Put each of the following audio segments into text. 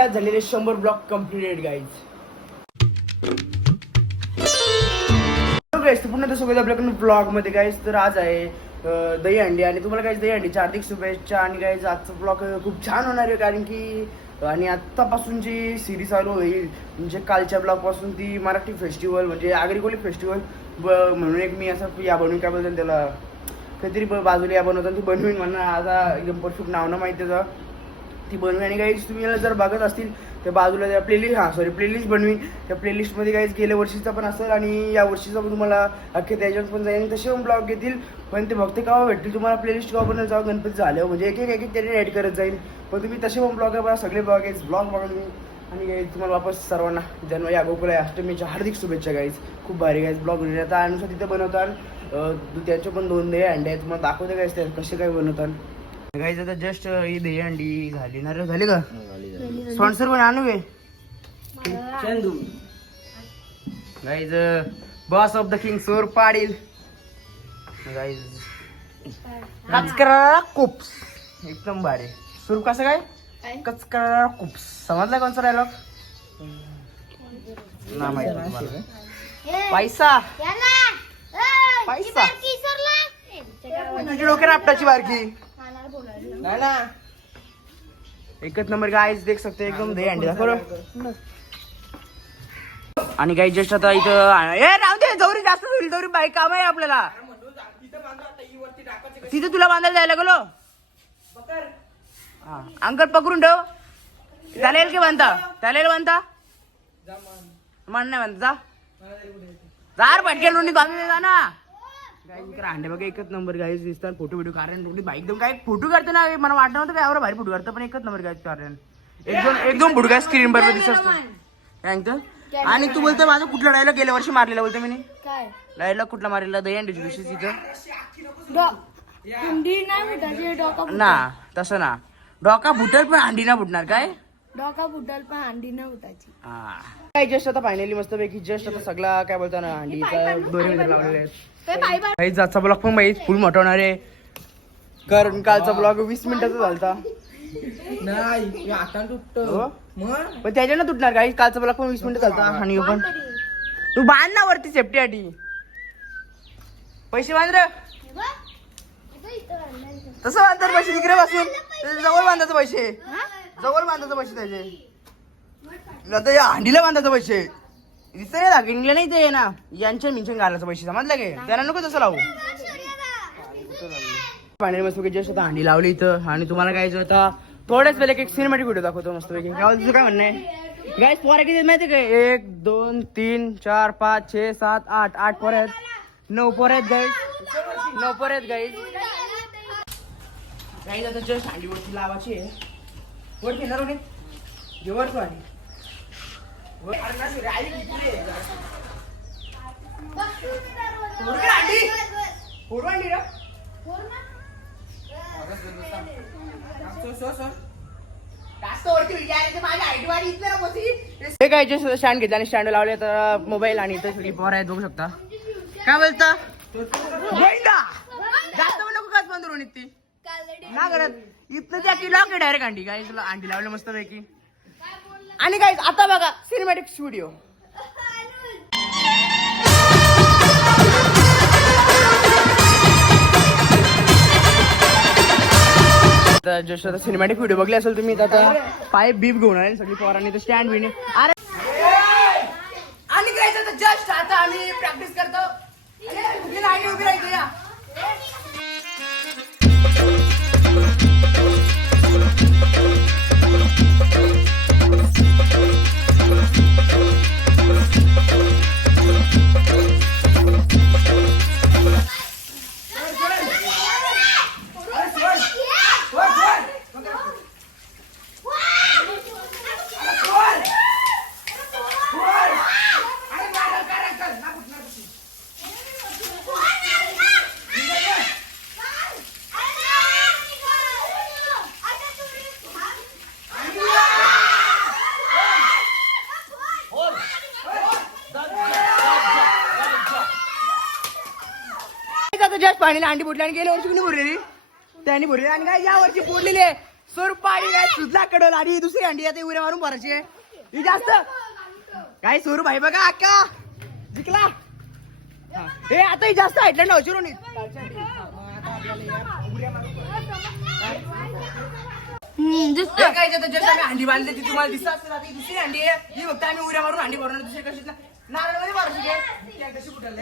Guys झालेले शंभर block completed guys guys पुन्हा तसं बघितलं आपल्याकडून ब्लॉगमध्ये गाईज तर आज आहे दही अंडी आणि तुम्हाला गाईज दही अंडीच्या हार्दिक शुभेच्छा. आणि गाईज आजचा ब्लॉग खूप छान होणार आहे कारण की आणि आत्तापासून जी सिरीज चालू होईल म्हणजे कालच्या ब्लॉगपासून ती मराठी फेस्टिवल म्हणजे आगरीकोली फेस्टिवल म्हणून एक मी असं या बनवून काय बोलतो त्याला काहीतरी बाजूला या बनवतात ती बनवीन म्हणून आता एकदम परफेक्ट नाव ना माहिती त्याचं ती बनवी. आणि गाईज तुम्ही याला जर बघत असतील तर बाजूला त्या प्लेलिस्ट हां सॉरी प्लेलिस्ट बनवी. त्या प्लेलिस्टमध्ये गाईज गेल्या वर्षीचा पण असेल आणि या वर्षीचा पण तुम्हाला अख्खे त्याच्यात पण जाईल. तसे पण ब्लॉग घेतील पण ते बघते केव्हा भेटतील तुम्हाला प्लेलिस्ट केव्हा पण जाऊ गणपती झाल्यावर. म्हणजे एक एक एक एक त्याने ॲड करत जाईल. पण तुम्ही तसे पण ब्लॉग बघा सगळे ब्लॉग आहेत ब्लॉग बघा तुम्ही. आणि गाईज तुम्हाला वापस सर्वांना जन्म या गोकुला अष्टमीच्या हार्दिक शुभेच्छा गाईज खूप भारी गाईज ब्लॉग बनवतात आणि तिथे बनवतात. त्याचे पण दोन दे अंडे आहेत. तुम्हाला दाखवते गाईज त्या कसे काय बनवतात. गाईज आता जस्ट ही दही अंडी झाली ना रे झाली का स्पॉन्सर कोण आणू गे Chandu. Guys boss of the king सोर पाडील. गाईज कचकरा कुप्स. एकदम भारी. सुरू कसं काय? कचकरा कुप्स. समजला कोणचा डायलॉग ना माहिती तुम्हाला. पैसा. पैसा. तुझी डोक्यात आपटाची बारकी. ना एकच नंबर गाईज देख सकते एकदम दही अंडी दाखव. आणि काही जस्ट आता इथं ए राहू दे जवरी जास्त होईल जवरी बाईक काम आहे आपल्याला. तिथे तुला बांधायला जायला गेलो हा अंकल पकडून ठेव. येईल की बांधता येईल बांधता मन नाही बांधता जा. जार पटकेल बांधून दे जा ना. इकडे अंडे बघा एकच नंबर गाईज दिसतात फोटो बिटो कारण बाईक एकदम काय फोटो काढते ना मला वाटत नव्हतं काय भारी फोटो काढतं पण एकच नंबर गाईज कारण. एकदम एकदम फोटो काय स्क्रीन बरोबर दिसत असतो काय आणि तू बोलतो माझं कुठला डायलॉग गेल्या वर्षी मारलेला बोलतो मी डायलॉग कुठला मारलेला? दही दिवशी तिथं ना तसं ना. डोका फुटेल पण अंडी ना फुटणार काय? डोका फुटाल पण अंडी नाही फुटायची काय जस्ट आता फायनली मस्त पैकी जस्ट आता सगळा काय बोलतो ना अंडीचा मित्र लावलेले आहेत. काही आजचा ब्लॉग पण माहीत फुल मोठवणार आहे. कारण कालचा ब्लॉग वीस मिनिटाचा झालता. नाही आता तुटतो. हो? मग? पण त्याच्यानं तुटणार. काही कालचा ब्लॉग पण वीस मिनिटं झालता. आणि पण तू बांध ना वरती सेफ्टी साठी पैसे बांध रे. तसं बांधतात पैसे तिकडे बसून. त्याच्याजवळ बांधायचं पैसे. जवळ बांधायचं पैसे त्याचे. आता या हंडीला बांधायचं पैसे. दिसतंय ना दाखविले नाही ते ना. यांच्या मिंचन घालायचं पैसे समजलं के त्यांना नको तसं लावू. पाणी मस्त जस्ट आता हांडी लावली इथं. आणि तुम्हाला काय आता थोड्याच पहिले एक सिनेमॅटिक व्हिडिओ दाखवतो मस्त पैकी. काय तुझं काय म्हणणं आहे? गाईस पोरा किती माहिती काय एक दोन तीन चार पाच छे सात आठ. आठ पोर आहेत. नऊ पोर आहेत गाईस नऊ पोर आहेत गाईस गाईस आता जस्ट हांडी वरती लावायची आहे. वरती घेणार होते जेवण आली हे काय स्टँड घेतला आणि स्टँड लावले तर मोबाईल आणि इथं सगळी पोर आहेत बघू शकता. काय बोलता? जास्त नको काच बंद करून ती ना करत इथनं त्या किलो डायरेक्ट अंडी. काय तुला अंडी लावलं मस्त पैकी आणि काय आता बघा सिनेमॅटिक स्टुडिओ आता जस्ट आता सिनेमॅटिक व्हिडिओ बघले असेल तुम्ही तर आता पाय बीप घेऊन आले सगळी पोरांनी तर स्टँड बिने अरे आणि काय जस्ट आता आम्ही प्रॅक्टिस करतो. उभी उभी राहायची, या. अंडी फुटली आणि गेल्या वर्षी कुणी भरलेली त्यांनी भरली. आणि काय या वर्षी फोडलेली आहे? सर पाणी काय सुजला कडल आणि दुसरी अंडी आता उऱ्या मारून भरायची आहे. ही जास्त काय सोरू भाई बघा अक्का. जिंकला. हा. आता ही जास्त हाईटला लावची रोनी दिसतं. काय अंडी बांधली ती तुम्हाला दिसत ही दुसरी अंडी आहे. ही फक्त आम्ही उड्या मारून अंडी भरणार दुसरी कशी नारळमध्ये काय ती कशी कुठलं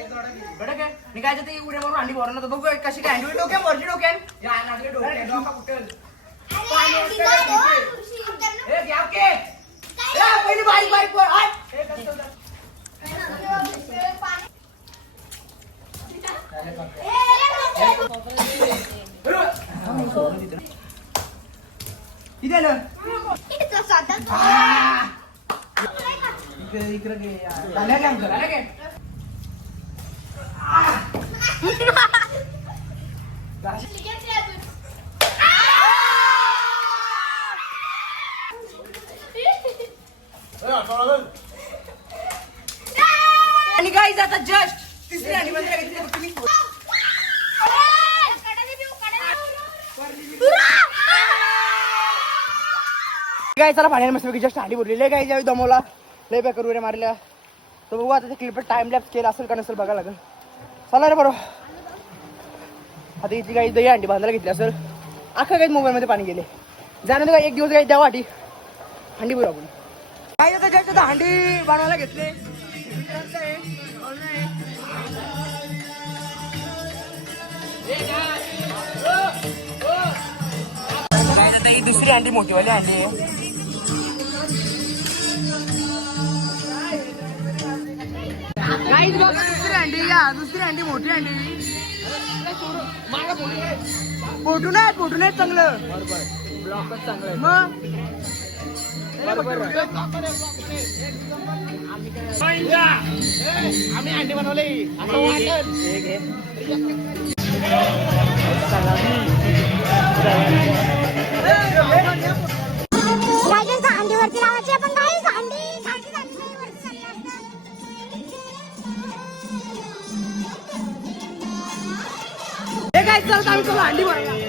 बडक आहे मी काय ते उड्या मारून अंडी भरणार तर बघू कशी काय अंडी डोक्या नागले डोक्या डोका कुठल ए घ्या के ए पहिली बारीक बारीक आणि काय आता जस्ट तिसरी आणि तुम्ही काय चला पाण्याने मस्त जस्ट हांडी भरलेली आहे काय ज्यावेळी दमवला. लय बॅकर वगैरे मारल्या. तर बघू आता ते क्लिप टाइम लॅप्स केला असेल का नसेल बघायला लागेल. चला रे बरोबर आता इथली काही दही अंडी बांधायला घेतली असेल. अख्खा काही मोबाईलमध्ये पाणी गेले. जाणं का? एक दिवस काही द्या वाटी. हंडी भरू आपण. काय आता जास्त आता हंडी बनवायला घेतले. दुसरी अंडी मोठीवाली अंडी आहे. दुसरी अंडी या दुसरी अंडी मोठी अंडी फोटो नाही फोटो नाही चांगलं मग आम्ही अंडी बनवले असं असतात. हे काय चालत आम्ही तुला अंडी भरायला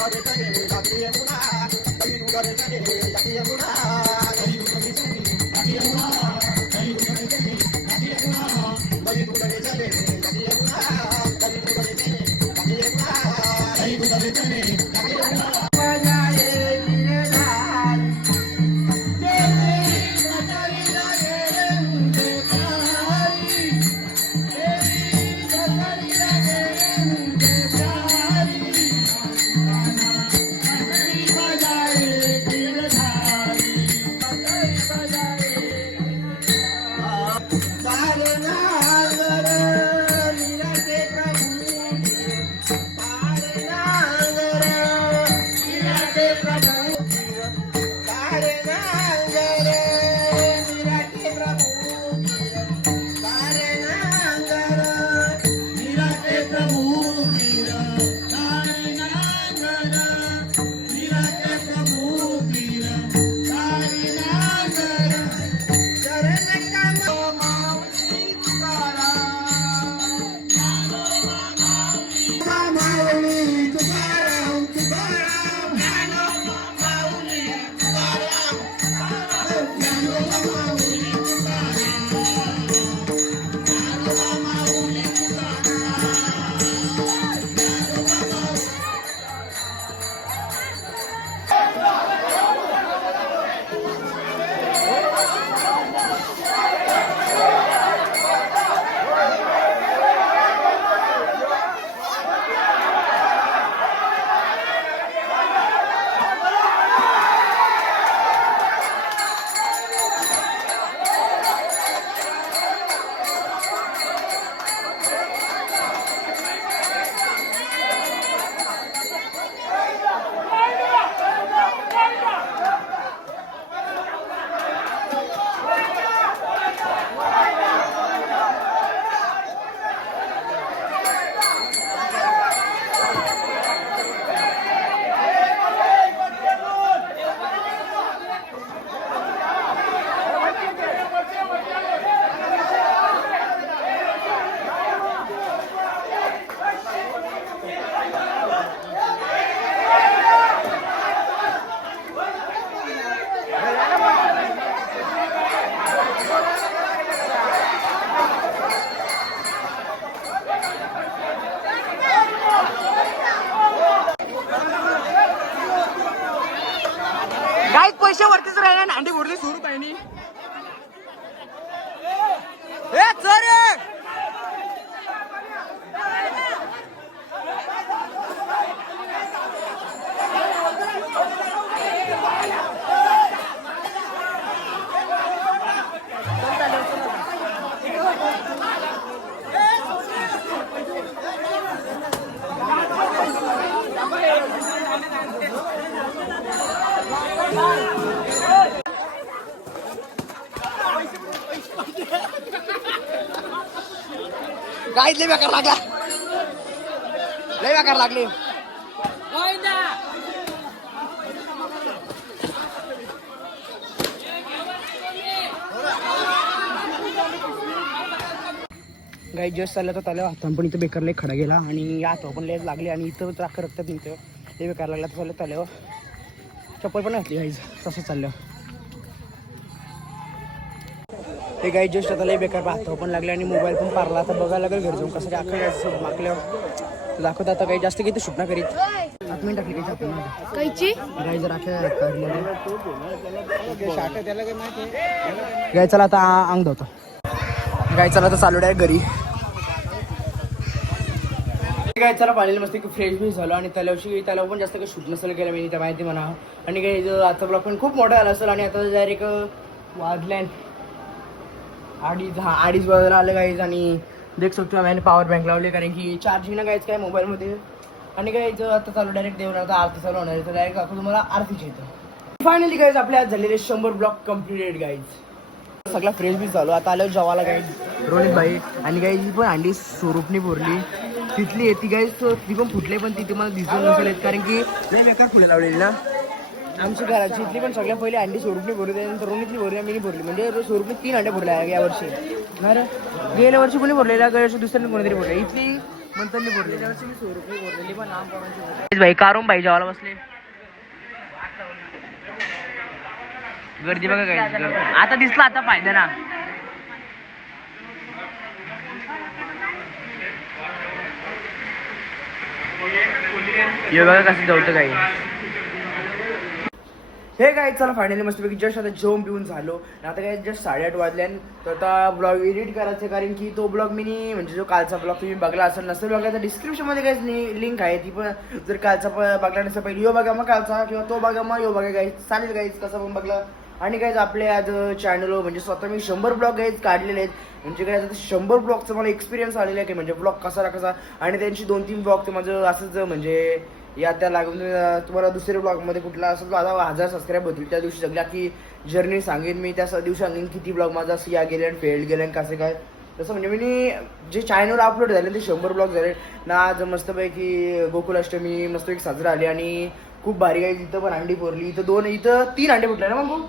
Vitória, Vitória. गाईत लय बेकार लागला. लय बेकार लागले. गाई जस्ट चाललं तर त्याला हातान पण इथं बेकार लय खडा गेला आणि हातावर पण लेज लागली आणि इथं त्राक रक्तात इथं. ते बेकार लागला तर चाललं त्याल्यावर चप्पल पण घातली गाईज तसं चाललं. ते गाई जस्ट आता लय बेकार हातावर पण लागले आणि मोबाईल पण पारला. आता बघायला लागेल घर जाऊन कसं अख्खं जायचं मागल्यावर दाखवत आता काही जास्त किती शूट ना करीत आठ मिनिट टाकली काही आपण कैची गाई जर अख्या गाय चला आता अंग धुतो. गाय चला आता चालू आहे घरी. काय चला पाहिलेलं मस्त फ्रेश बी झालो आणि त्याल्यावशी त्याला पण जास्त काही शूट नसेल केलं मी त्या माहिती म्हणा. आणि काही जो आता ब्लॉग पण खूप मोठा झाला असेल आणि आता डायरेक्ट वाजल्या अडीच हा अडीच वाजायला आलं गाईज आणि देख सकतो आम्ही पॉवर बँक लावली कारण की चार्जिंग ना काहीच काय मोबाईलमध्ये आणि काय आता चालू डायरेक्ट देऊन आता आरती चालू होणार तर डायरेक्ट आता तुम्हाला आरतीच येतं फायनली गाईज आपल्या झालेले शंभर ब्लॉक कम्प्लिटेड गाईज सगळा फ्रेश बी चालू आता आलं जेवायला गाईज रोहित भाई आणि गाईज ही पण अंडी स्वरूपने भरली. तिथली येते गाईज ती पण फुटले पण ती तुम्हाला दिसून नसेल कारण की नाही बेकार फुले लावलेली ना. आमच्या घराची इथली पण सगळ्या पहिले अंडी स्वरूपनी भरली त्यानंतर रोनीतली भरली मी भरली. म्हणजे स्वरूपनी तीन अंडे भरले आहे या वर्षी. बरं. गेल्या वर्षी कोणी भरलेल्या गेल्या वर्षी दुसऱ्याने कोणीतरी भरले? इथली मंथननी भरली. गेल्या वर्षी मी स्वरूपनी भरलेली पण लांब भाई कारून भाई जेवायला बसले. गर्दी बघा काय आता दिसला आता फायदा ना. हे बघा कसं जवळतं काही हे काय चला फायनली मस्तपैकी जस्ट आता जेवण पिऊन झालो. आता काय जस्ट साडेआठ वाजल्यान तर आता ब्लॉग एडिट करायचं कारण की तो ब्लॉग मी म्हणजे जो कालचा ब्लॉग तुम्ही बघला असेल नसेल बघायचा डिस्क्रिप्शनमध्ये काही लिंक आहे. ती पण जर कालचा प- बघला नसेल पहिले यो बघा मग कालचा किंवा तो बघा मग यो बघा गाईज चालेल गाईज कसं पण बघला. आणि काय आपले आज चॅनल म्हणजे स्वतः मी शंभर ब्लॉग काहीच काढलेले आहेत. म्हणजे काय आता शंभर ब्लॉगचं मला एक्सपिरियन्स आलेला आहे की म्हणजे ब्लॉग कसा कसा. आणि त्यांची दोन तीन ब्लॉग माझं असंच म्हणजे या त्या लागून तुम्हाला दुसऱ्या ब्लॉगमध्ये कुठला असं आता हजार सबस्क्राईब होतील त्या दिवशी सगळ्या की जर्नी सांगेन मी त्या दिवशी सांगेन किती ब्लॉग माझा असं या गेले आणि फेल्ड गेले आणि कसे काय. तसं म्हणजे मी जे चॅनलवर अपलोड झाले ते शंभर ब्लॉग झाले. ना आज मस्तपैकी गोकुलाष्टमी मस्तपैकी साजरा आली आणि खूप भारी आहे. इथं पण अंडी पोरली इथं दोन इथं तीन अंडे फुटले ना मग?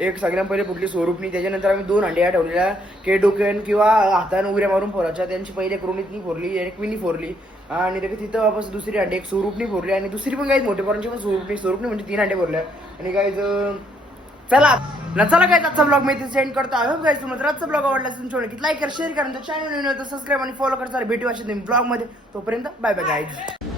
एक सगळ्यां पहिले फुटली स्वरूपनी त्याच्यानंतर आम्ही दोन अंड्या ठेवलेल्या. के डोक्यान किंवा हाताने उऱ्या मारून फोराच्या त्यांची पहिले एक फोरली एक मिनी फोरली. आणि लगेच तिथं वापस दुसरी अंडे एक स्वरूपनी फोरली. आणि दुसरी पण काही मोठे पोरांची पण स्वरूपनी स्वरूपनी म्हणजे तीन अंडे फोरल्या. आणि काय चला. ना चला काय आजचा ब्लॉग मी सेंड करतो. आय काय गाईज तुम्हाला आजचा ब्लॉग आवडला असेल तुमच्या लाईक करा शेअर करा चॅनल सबस्क्राईब आणि फॉलो करता भेटू असे तुम्ही ब्लॉगमध्ये. तोपर्यंत बाय बाय गाईज